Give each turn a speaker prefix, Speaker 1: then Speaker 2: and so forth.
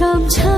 Speaker 1: লেখা সব